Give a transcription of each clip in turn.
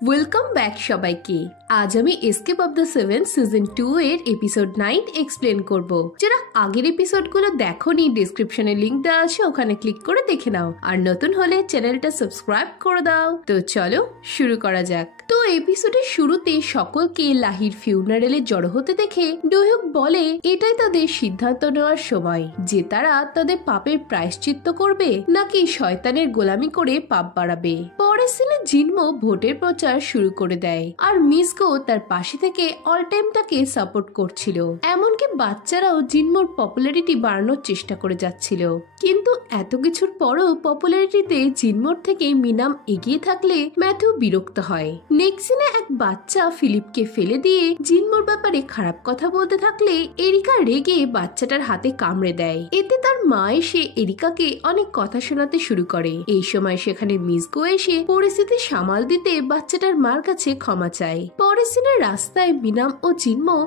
Welcome back সবাইকে। আজ আমি escape of the seven season 2 এর এপিসোড 9 এক্সপ্লেন করব। যারা আগের এপিসোডগুলো দেখোনি, ডেসক্রিপশনে লিংক দেওয়া আছে, ওখানে ক্লিক করে দেখে নাও। আর নতুন হলে চ্যানেলটা সাবস্ক্রাইব করে দাও। তো চলো শুরু করা যাক। তো এপিসোডের শুরুতে সকলকে লাহির ফিউনারেলে জড়ো হতে দেখে ডোহুক বলে এটাই তাদের সিদ্ধান্ত নেওয়ার সময়, যে তারা তাদের পাপের প্রায়শ্চিত্ত করবে নাকি শয়তানের গোলামি করে পাপ বাড়াবে। পরের সিনে জিনমো ভোটের প্রচার শুরু করে দেয়, আর মিসগো তার পাশে থেকে অল টাইম তাকে সাপোর্ট করছিল। এমনকি বাচ্চারাও জিনমোর পপুলারিটি বাড়ানোর চেষ্টা করে যাচ্ছিল। কিন্তু এত কিছুর পরও পপুলারিটিতে জিনমোর থেকে মিনাম এগিয়ে থাকলে ম্যাথু বিরক্ত হয়। নেক্সট সিনে এক বাচ্চা ফিলিপকে ফেলে দিয়ে জিনমোর ব্যাপারে খারাপ কথা বলতে থাকলে এরিকা রেগে বাচ্চাটার হাতে কামড়ে দেয়। এতে তার মা এসে এরিকাকে অনেক কথা শোনাতে শুরু করে। এই সময় সেখানে মিসগো এসে পরিস্থিতি সামাল দিতে বাচ্চাটার মার কাছে ক্ষমা চায়। পরের সিনের রাস্তায় মিনাম ও জিনমো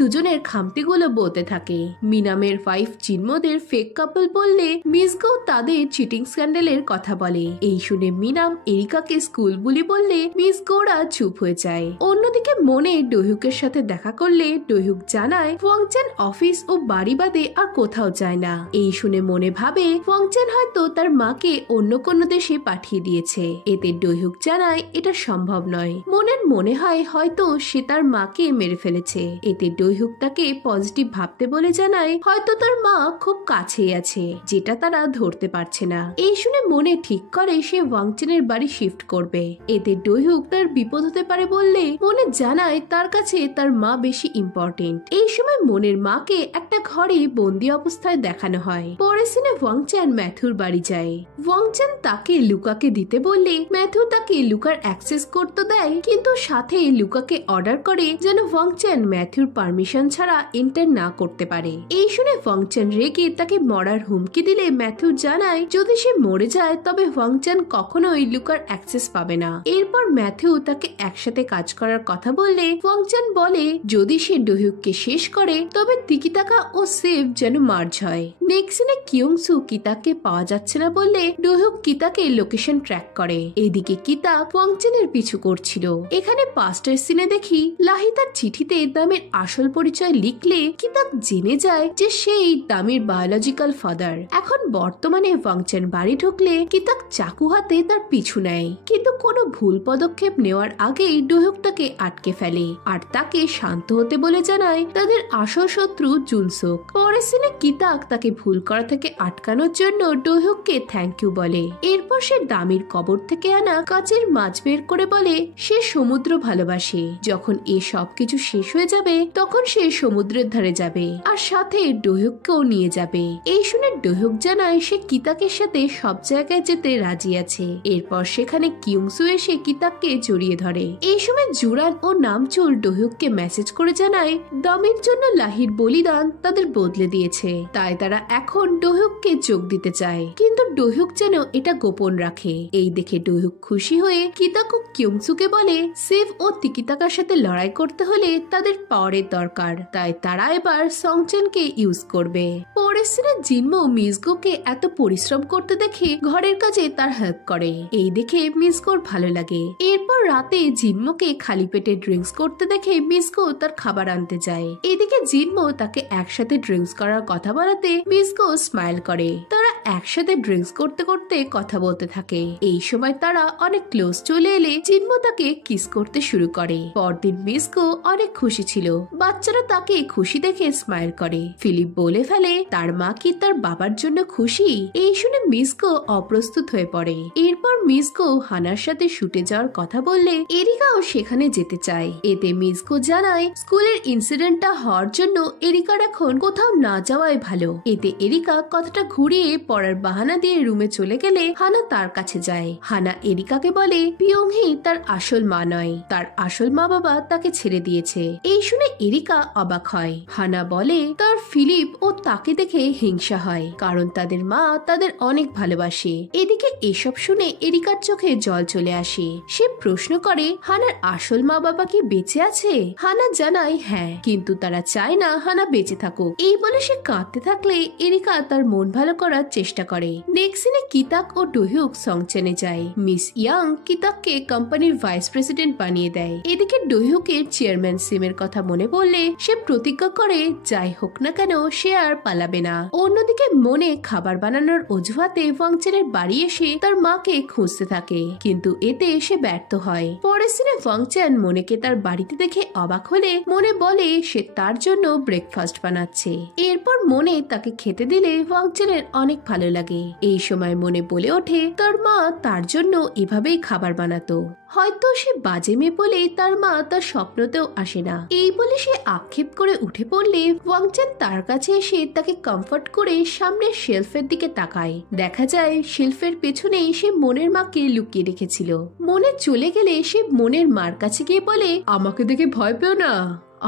দুজনের খামতিগুলো বলতে থাকে। মিনামের ওয়াইফ জিনমোদের ফেক কাপল বললে মিসগো তাদের চিটিং স্ক্যান্ডালের কথা বলে। এই শুনে মিনাম এরিকাকে স্কুল বুলি বললে মিসগোরা চুপ হয়ে যায়। অন্যদিকে মনে ডোহুকের সাথে দেখা করলে ডোহুক জানায় ওয়াংচেন অফিস ও বাড়ি বাদে আর কোথাও যায় না। এই শুনে মনে ভাবে ওয়াংচেন হয়তো তার মাকে অন্য কোনো দেশে পাঠিয়ে দিয়েছে। এতে ডোহুক জানায় এটা সম্ভব নয়। মনের মনে হয় হয়তো সে তার মাকে মেরে ফেলেছে। এতে ডোহুক তাকে পজিটিভ ভাবতে বলে জানায় হয়তো তার মা খুব কাছেই আছে, যেটা তারা ধরতে পারছে না। এই শুনে মনে ঠিক করে সে ওয়াংচেনের বাড়ি শিফট করবে। এতে ডোহুক তার বিপদ হতে পারে বললে মনে জানায় তার কাছে তার মা বেশি ইম্পর্টেন্ট। এই সময় মনের মাকে একটা ঘরে বন্দি অবস্থায় দেখানো হয়। পরের সিনে ওয়াংচেন ম্যাথুর বাড়ি যায়। ওয়াংচেন তাকে লুকাকে দিতে বললে ম্যাথু তাকে লুকার অ্যাক্সেস করতে দেয়, কিন্তু সাথে লুকাকে অর্ডার করে যেন ওয়াংচেন ম্যাথুর পারমিশন ছাড়া এন্টার না করতে পারে। এই শুনে ওয়াংচেন রেগে তাকে মরার হুমকি দিলে ম্যাথু জানায় যদি সে মরে যায় তবে ওয়াংচেন কখনোই লুকার অ্যাক্সেস পাবে না। এরপর ম্যাথু তাকে একসাথে কাজ করার কথা বললে ওয়াংচেন বলে যদি সে ডোহুককে শেষ করে তবে তিকিতাকা ও সেভ যেন মার্জ হয়। নেক্সট সিনে কিয়ংসু কিতাকে পাওয়া যাচ্ছে না বললে ডোহুক কিতাকে লোকেশন ট্র্যাক করে। এদিকে কিতা ওয়াংচেনের পিছু করছিল। এখানে পাস্টের সিনে দেখি লাহি তার চিঠিতে দামের আসল পরিচয় লিখলে কিতাক জেনে যায় যে সেই দামের বায়োলজিক্যাল ফাদার। এখন বর্তমানে ওয়াংচেন বাড়ি ঢুকলে কিতাক চাকু হাতে তার পিছু নেয়, কিন্তু কোনো ভুল পদক্ষেপ নেওয়ার আগেই ডোহুক তাকে আটকে ফেলে আর তাকে শান্ত হতে বলে জানায় তাদের আসল শত্রু জুনসুক। পরের সিনে কিতাক তাকে ভুল করা থেকে আটকানোর জন্য ডোহুককে থ্যাংক ইউ বলে। এরপর সে দামির কবর থেকে আনা কাচের মাছ বের করে বলে সে সমুদ্র ভালোবাসে। যখন এ সব কিছু শেষ হয়ে যাবে তখন সে সমুদ্রের ধারে যাবে আর সাথে ডোহুককেও নিয়ে যাবে। এই শুনে ডোহুক জানায় সে কিতাকের সাথে সব জায়গায় যেতে রাজি আছে। এরপর সেখানে কিয়ংসু এসে কিতাককে জড়িয়ে ধরে। এই সময় জুরান ও নামচুল ডোহুককে মেসেজ করে জানায় দামের জন্য লাহির বলিদান তাদের বদলে দিয়েছে, তাই তারা এখন ডোহুককে যোগ দিতে চায়, কিন্তু ডোহুক যেন এটা গোপন রাখে। এই দেখে ডোহুক খুশি হয়ে কিতাক ও কিয়ংসুকে বলে সেভ ও তিকিতাকার সাথে লড়াই করতে হলে তাদের পাওয়ারের দরকার, তাই তারা এবার সংচেনকে ইউজ করবে। পরের সিনে জিনমো মিসগোকে এত পরিশ্রম করতে দেখে ঘরের কাজে তার হেল্প করে। এই দেখে মিসগোর ভালো লাগে। এরপর রাতে জিনমোকে খালি পেটে ড্রিঙ্কস করতে দেখে মিসগো তার খাবার আনতে যায়। এদিকে জিনমো তাকে একসাথে ড্রিঙ্কস করার কথা বলাতে মিসগো স্মাইল করে। তারা একসাথে ড্রিঙ্কস করতে করতে কথা বলতে থাকে। এই সময় তারা অনেক ক্লোজ চলে এলে জিনমো তাকে কিস করতে শুরু করে। পরদিন মিসগো অনেক খুশি ছিল। বাচ্চারা তাকে খুশি দেখে স্মাইল করে। ফিলিপ বলে ফেলে তার মা কি তার বাবার জন্য খুশি। এই শুনে মিসগো অপ্রস্তুত হয়ে পড়ে। এরপর মিসগো হানার সাথে শুটে যাওয়ার কথা বললে এরিকাও সেখানে যেতে চায়। এতে মিসগো জানায় স্কুলের ইনসিডেন্টটা হওয়ার জন্য এরিকার এখন কোথাও না যাওয়াই ভালো। এতে এরিকা কথাটা ঘুরিয়ে পড়ার বাহানা দিয়ে রুমে চলে গেলে হানা তার কাছে যায়। হানা এরিকাকে বলে পিয়ংহি তার আসল মা নয়, তার আসল মা বাবা তাকে ছেড়ে দিয়েছে। এই শুনে এরিকা অবাক হয়। হানা বলে তার ফিলিপ ও তাকে দেখে হিংসা হয়, কারণ তাদের মা তাদের অনেক ভালোবাসে। এদিকে এসব শুনে এরিকার চোখে জল চলে আসে। সে প্রশ্ন করে হানার আসল মা বাবা কি বেঁচে আছে। হানা জানায় হ্যাঁ, কিন্তু তারা চায় না হানা বেঁচে থাকুক। এই বলে সে কাঁদতে থাকলে এরিকা তার মন ভালো করার চেষ্টা চেষ্টা করে। নেক্সট সিনে কিতাক ও ডোহিউক সংচেনে যায়। মিস ইয়াং কিতাককে কোম্পানির ভাইস প্রেসিডেন্ট বানিয়ে দেয়। এদিকে ডোহিউকের চেয়ারম্যান সিমের কথা মনে পড়লে সে প্রতিজ্ঞা করে যাই হোক না কেন সে আর পালাবে না। অন্যদিকে মনে খাবার বানানোর অজুহাতে ওয়াংচেনের বাড়ি এসে তার মাকে খুঁজতে থাকে, কিন্তু এতে সে ব্যর্থ হয়। পরের সিনে ওয়াংচেন মনেকে তার বাড়িতে দেখে অবাক হলে মনে বলে সে তার জন্য ব্রেকফাস্ট বানাচ্ছে। এরপর মনে তাকে খেতে দিলে ওয়াংচেনের অনেক ভালো লাগে। এই সময় মনে বলে ওঠে তার মা তার জন্য এভাবেই খাবার বানাতো, হয়তো সে বাজে মেয়ে বলে তার মা তার স্বপ্নতেও আসে না। এই বলে সে আক্ষেপ করে উঠে পড়লে ওয়াংচেন তার কাছে এসে তাকে কমফর্ট করে সামনের শেলফের দিকে তাকায়। দেখা যায় শেলফের পেছনেই সে মনের মাকে লুকিয়ে রেখেছিল। মনে চলে গেলে সে মনের মার কাছে গিয়ে বলে, আমাকে দেখে ভয় পেও না,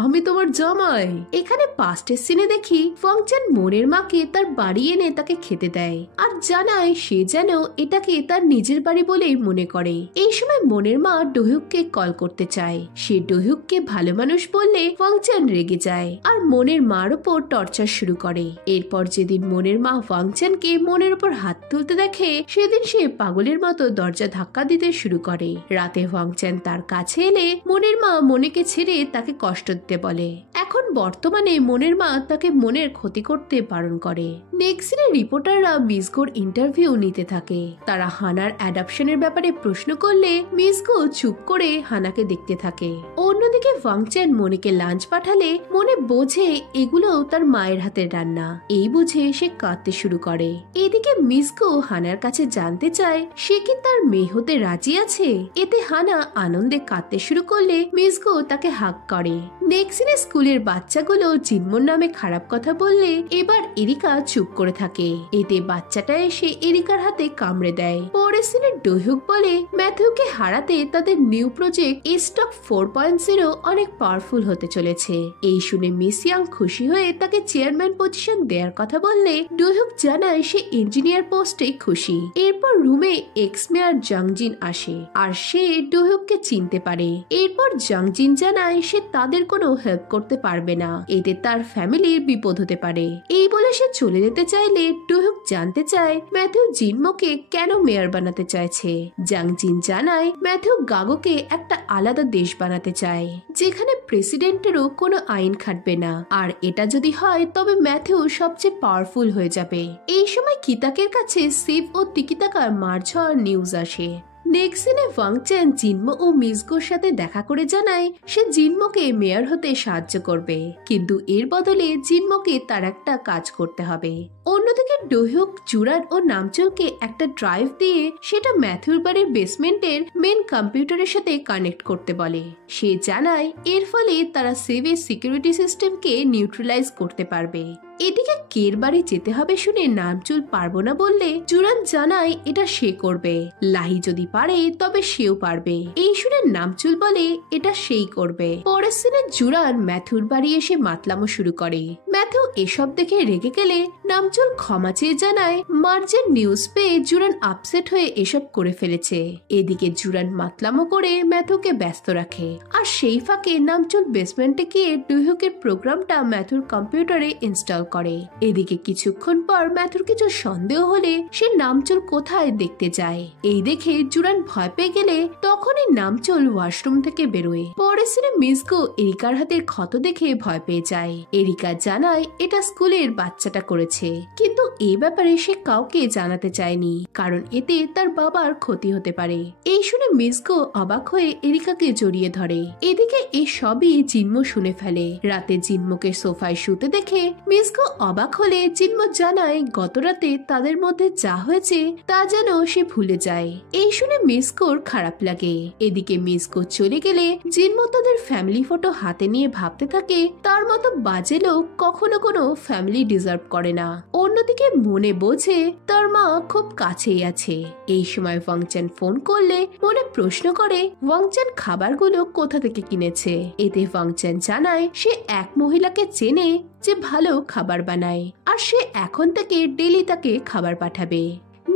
আমি তোমার জামাই। এখানে পাস্টের সিনে দেখি ওয়াংচেন মনের মাকে তার বাড়ি এনে তাকে খেতে দেয় আর জানায় সে যেন এটাকে তার নিজের বাড়ি বলেই মনে করে। এই সময় মনের মা ডোহিউককে কল করতে চায়। সে ডোহিউককে ভালো মানুষ বললে ওয়াংচেন রেগে যায় আর মনের মার উপর টর্চার শুরু করে। এরপর যেদিন মনের মা ওয়াংচেনকে মনের উপর হাত তুলতে দেখে সেদিন সে পাগলের মতো দরজা ধাক্কা দিতে শুরু করে। রাতে ওয়াংচেন তার কাছে এলে মনের মা মনেকে ছেড়ে তাকে কষ্ট দিতে বলে। এখন বর্তমানে মনের মা তাকে মনের ক্ষতি করতে বারণ করে। নেক্সট সিনে রিপোর্টাররা মিসগোর ইন্টারভিউ নিতে থাকে। তারা হানার অ্যাডাপশনের ব্যাপারে প্রশ্ন করলে মিসগো চুপ করে হানাকে দেখতে থাকে। অন্যদিকে ওয়াংচেন মনেকে লাঞ্চ পাঠালে মনে বোঝে এগুলো তার মায়ের হাতের রান্না। এই বুঝে সে কাঁদতে শুরু করে। এদিকে মিসগো হানার কাছে জানতে চায় সে কি তার মেয়ে হতে রাজি আছে। এতে হানা আনন্দে কাঁদতে শুরু করলে মিসগো তাকে হাগ করে। নেক্সট সিনে স্কুলের বাচ্চাগুলো জিনমোর নামে খারাপ কথা বললে এবার এরিকা চুপ করে থাকে। এতে বাচ্চাটা এসে এরিকার হাতে কামড়ে দেয়। পরের সিনে ডোহিউক বলে ম্যাথিউকে হারাতে তাদের নিউ প্রজেক্ট স্টক 4.0 অনেক পাওয়ারফুল হতে চলেছে। এই শুনে মিস ইয়াং খুশি হয়ে তাকে চেয়ারম্যান পজিশন দেওয়ার কথা বললে ডোহিউক জানায় সে ইঞ্জিনিয়ার পোস্টে খুশি। এরপর রুমে এক্স মেয়র জাংজিন আসে আর সে ডোহিউককে চিনতে পারে। এরপর জাংজিন জানায় সে তাদের কোনো হেল্প করতে পারবে না, এতে তার ফ্যামিলির বিপদ হতে পারে। এই বলে সে চলে যেতে চাইলে ডোহিউক জানতে চায় ম্যাথিউ জিনমোকে কেন মেয়র বানাতে চাইছে। জাংজিন জানায় ম্যাথিউ গাগোকে একটা আলাদা দেশ বানাতে চায় যেখানে প্রেসিডেন্টেরও কোনো আইন খাটবে না, আর এটা যদি হয় তবে ম্যাথিউ সবচেয়ে পাওয়ারফুল হয়ে যাবে। এই সময় কিতাকের কাছে সিভ ও তিকিতাকার মার্চ হওয়ার নিউজ আসে। নেক্সট সিনে ওয়াংচেন জিনমো ও মিসগোর সাথে দেখা করে জানায় সে জিনমোকে মেয়র হতে সাহায্য করবে, কিন্তু এর বদলে জিনমোকে তার একটা কাজ করতে হবে। অন্যদিকে ডোহিউক জুরান ও নামচুলকে একটা ড্রাইভ দিয়ে সেটা ম্যাথিউর বাড়ির বেসমেন্টের মেন কম্পিউটারের সাথে কানেক্ট করতে বলে। সে জানায় এর ফলে তারা সিভের সিকিউরিটি সিস্টেমকে নিউট্রালাইজ করতে পারবে। এদিকে কের বাড়ি যেতে হবে শুনে নামচুল পারবো না বললে জুরান জানায় এটা সে করবে। লাহি যদি পারে তবে সেও পারবে। এই শুনে নামচুল বলে এটা সেই করবে। পরের সিনে জুরান ম্যাথুর বাড়ি এসে মাতলামো শুরু করে। ম্যাথু এসব দেখে রেগে গেলে নামচুল ক্ষমা চেয়ে জানায় মার্জের নিউজ পেয়ে জুরান আপসেট হয়ে এসব করে ফেলেছে। এদিকে জুরান মাতলামো করে ম্যাথুকে ব্যস্ত রাখে আর সেই ফাঁকে নামচুল বেসমেন্টে গিয়ে ডোহিউকের প্রোগ্রামটা ম্যাথুর কম্পিউটারে ইনস্টল করে। এদিকে কিছুক্ষণ পর ম্যাথুর কিছু সন্দেহ হলে সে নামচুল কোথায় দেখতে যায়। এই দেখে জুরান ভয় পেয়ে গেলে তখনই নামচুল ওয়াশরুম থেকে বেরোয়। পরের সিনে মিসগো এরিকার হাতের ক্ষত দেখে ভয় পেয়ে যায়। এরিকা জানায় এটা স্কুলের বাচ্চাটা করেছে, কিন্তু এই ব্যাপারে সে কাউকে জানাতে চায়নি কারণ এতে তার বাবার ক্ষতি হতে পারে। এই শুনে মিসগো অবাক হয়ে এরিকাকে জড়িয়ে ধরে। এদিকে এই সবই জিনমো শুনে ফেলে। রাতে জিনমোকে সোফায় শুতে দেখে মিসগো অবাক হলে জিনমো জানায় গত রাতে তাদের মধ্যে যা হয়েছে তা যেন সে ভুলে যায়। এই শুনে মিসগোর খারাপ লাগে। এদিকে মিসগো চলে গেলে জিনমো তাদের ফ্যামিলি ফটো হাতে নিয়ে ভাবতে থাকে তার মতো বাজে লোক কখনো কোনো ফ্যামিলি ডিজার্ভ করে না। অন্যদিকে মনে বোঝে তার মা খুব কাছেই আছে। এই সময় ওয়াংচেন ফোন করলে মনে প্রশ্ন করে ওয়াংচেন খাবারগুলো কোথা থেকে কিনেছে। এতে ওয়াংচেন জানায় সে এক মহিলাকে চেনে যে ভালো খাবার বানায় আর সে এখন থেকে ডেলি তাকে খাবার পাঠাবে।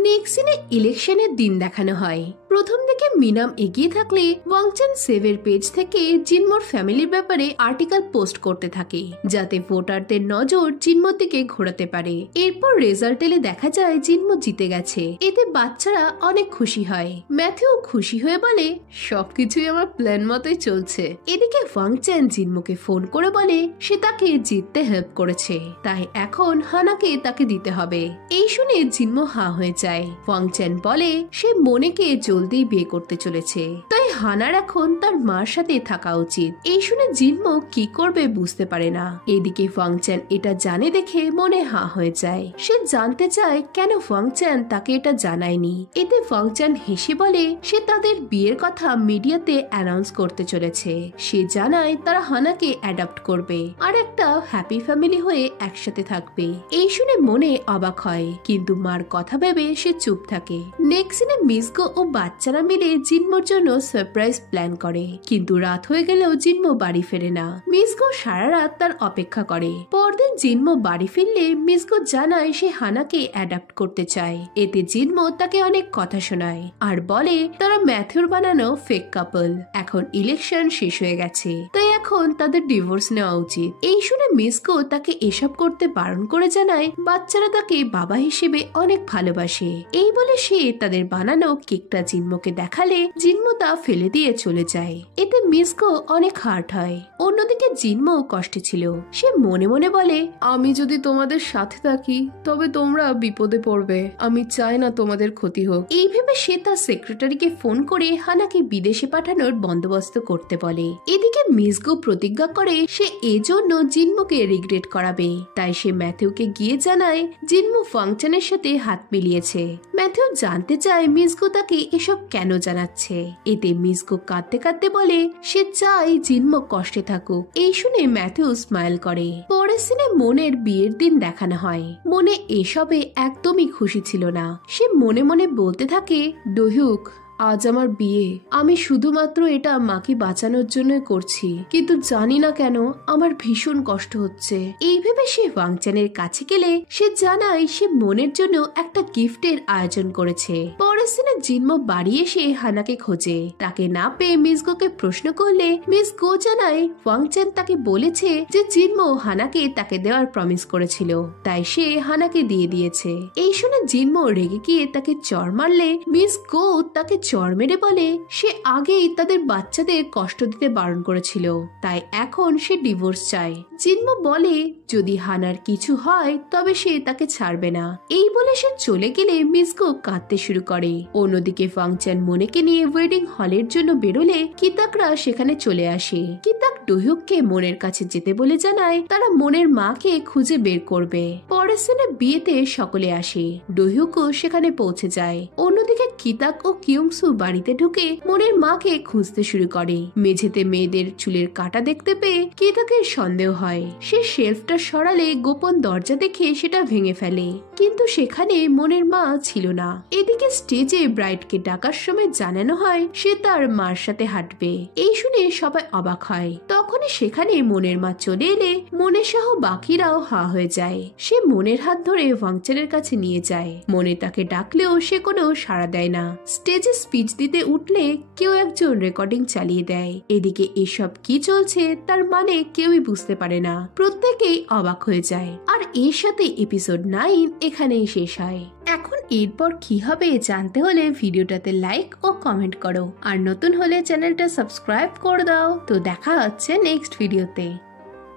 নেক্সট সিনে ইলেকশনের দিন দেখানো হয়। প্রথম দিকে মিনাম এগিয়ে থাকলে ওয়াংচেন সেভের পেজ থেকে জিনমোর ফ্যামিলির ব্যাপারে আর্টিকেল পোস্ট করতে থাকে, যাতে ভোটারদের নজর জিনমোর দিকে ঘোরাতে পারে। এরপর রেজাল্ট এলে দেখা যায় জিনমো জিতে গেছে। এতে বাচ্চারা অনেক খুশি হয়। ম্যাথিউ খুশি হয়ে বলে, সবকিছুই আমার প্ল্যান মতোই চলছে। এদিকে ওয়াংচেন জিনমোকে ফোন করে বলে সে তাকে জিততে হেল্প করেছে, তাই এখন হানাকে তাকে দিতে হবে। এই শুনে জিনমো হা হয়ে যায়। ওয়াংচেন বলে সে মনেকে জলদি বিয়ে করতে চলেছে, তাই হানার এখন তার মার সাথে থাকা উচিত। এই শুনে জিনমো কি করবে বুঝতে পারে না। এদিকে ওয়াংচেন এটা জানে দেখে মনে হা হয়ে যায়। সে জানতে চায় কেন ওয়াংচেন তাকে এটা জানায়নি। এতে ওয়াংচেন হেসে বলে সে তাদের বিয়ের কথা মিডিয়াতে অ্যানাউন্স করতে চলেছে। সে জানায় তারা হানাকে অ্যাডপ্ট করবে আর একটা হ্যাপি ফ্যামিলি হয়ে একসাথে থাকবে। এই শুনে মনে অবাক হয়, কিন্তু মার কথা ভেবে সে চুপ থাকে। নেক্সট সিনে মিজগো ও বাচ্চারা মিলে জিনমোর জন্য সারপ্রাইজ প্ল্যান করে, কিন্তু রাত হয়ে গেলেও জিনমো বাড়ি ফেরে না। মিজগো সারা রাত তার অপেক্ষা করে। পরদিন জিনমো বাড়ি ফিরলে মিজগো জানায় সে হানাকে অ্যাডাপ্ট করতে চায়। এতে জিনমো তাকে অনেক কথা শোনায় আর বলে তারা ম্যাথিউর বানানো ফেক কাপল। এখন ইলেকশন শেষ হয়ে গেছে, তাই এখন তাদের ডিভোর্স নেওয়া উচিত। এই শুনে মিজগো তাকে এসব করতে বারণ করে জানায় বাচ্চারা তাকে বাবা হিসেবে অনেক ভালোবাসে। এই বলে সে তাদের বানানো কেকটা জিনমোকে দেখালে জিনমো তা ফেলে দিয়ে চলে যায়। এতে মিজগো অনেক হার্ট হয়। অন্যদিকে জিনমো কষ্টে ছিল। সে মনে মনে বলে, আমি যদি তোমাদের সাথে থাকি তবে তোমরা বিপদে পড়বে। আমি চাই না তোমাদের ক্ষতি হোক। এই ভেবে সে তার সেক্রেটারিকে ফোন করে হানাকে বিদেশে পাঠানোর বন্দোবস্ত করতে বলে। এদিকে মিজগো প্রতিজ্ঞা করে সে এজন্য জিনমোকে রিগ্রেট করাবে। তাই সে ম্যাথিউকে গিয়ে জানায় জিনমো ওয়াংচেনের সাথে হাত মিলিয়েছে। ম্যাথিউ জানতে চায় মিজগো তাকে এসব কেন জানাচ্ছে। এতে মিজগো কাঁদতে কাঁদতে বলে সে চায় জিনমো কষ্টে থাকুক। এই শুনে ম্যাথিউ স্মাইল করে। পরের সিনে মনের বিয়ের দিন দেখানো হয়। মনে এসবে একদমই খুশি ছিল না। সে মনে মনে বলতে থাকে, ডোহুক আজ আমার বিয়ে, আমি শুধুমাত্র এটা মাকে বাঁচানোর জন্য করছি, কিন্তু জানি না কেন আমার ভীষণ কষ্ট হচ্ছে। এই ভেবে সে ওয়াংচেনের কাছে গেলে সে জানায় সে মনের জন্য একটা গিফটের আয়োজন করেছে। পরের সিনে জিনমো বাড়ি এসে হানাকে খোঁজে। তাকে না পেয়ে মিজগোকে প্রশ্ন করলে মিজগো জানায় ওয়াংচেন তাকে বলেছে যে জিনমো হানাকে তাকে দেওয়ার প্রমিস করেছিল, তাই সে হানাকে দিয়ে দিয়েছে। এই শুনে জিনমো রেগে গিয়ে তাকে চড় মারলে মিজগো তাকে চড় মেরে বলে সে আগেই তাদের বাচ্চাদের কষ্ট দিতে বারণ করেছিল, তাই এখন সে ডিভোর্স চায়। জিনমো বলে যদি হানার কিছু হয় তবে সে তাকে ছাড়বে না। এই বলে সে চলে গেলে মিজগো কাঁদতে শুরু করে। অন্যদিকে ওয়াংচেন মনেকে নিয়ে ওয়েডিং হলের জন্য বেরোলে কিতাকরা সেখানে চলে আসে। কিতাক ডোহুককে মনের কাছে যেতে বলে জানায় তারা মনের মাকে খুঁজে বের করবে। পরের সিনে বিয়েতে সকলে আসে। ডোহুকও সেখানে পৌঁছে যায়। অন্যদিকে কিতাক ও কিউংসু বাড়িতে ঢুকে মনের মাকে খুঁজতে শুরু করে। মেঝেতে মেয়েদের চুলের কাটা দেখতে পেয়ে কিতাকের সন্দেহ হয়। সে শেলফটা সরালে গোপন দরজা দেখে সেটা ভেঙে ফেলে, কিন্তু সেখানে মনের মা ছিল না। এদিকে স্টেজে ব্রাইডকে ডাকার সময় জানানো হয় সে তার মার সাথে হাঁটবে। এই শুনে সবাই অবাক হয়। তখনই সেখানে মনের মা চলে এলে মনে সহ বাকিরাও হা হয়ে যায়। সে মনের হাত ধরে ওয়াংচেনের কাছে নিয়ে যায়। মনে তাকে ডাকলেও সে কোনো সাড়া দেয় না। স্টেজে স্পিচ দিতে উঠলে কেউ একজন রেকর্ডিং চালিয়ে দেয়। এদিকে এসব কি চলছে তার মানে কেউই বুঝতে পারে না। প্রত্যেকেই অবাক হয়ে যায়। আর এর সাথে এপিসোড 9 এখানেই শেষ হয়। এখন এরপর কি হবে জানতে হলে ভিডিওটাতে লাইক ও কমেন্ট করো, আর নতুন হলে চ্যানেলটা সাবস্ক্রাইব করে দাও। তো দেখা হচ্ছে নেক্সট ভিডিওতে।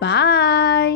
বাই।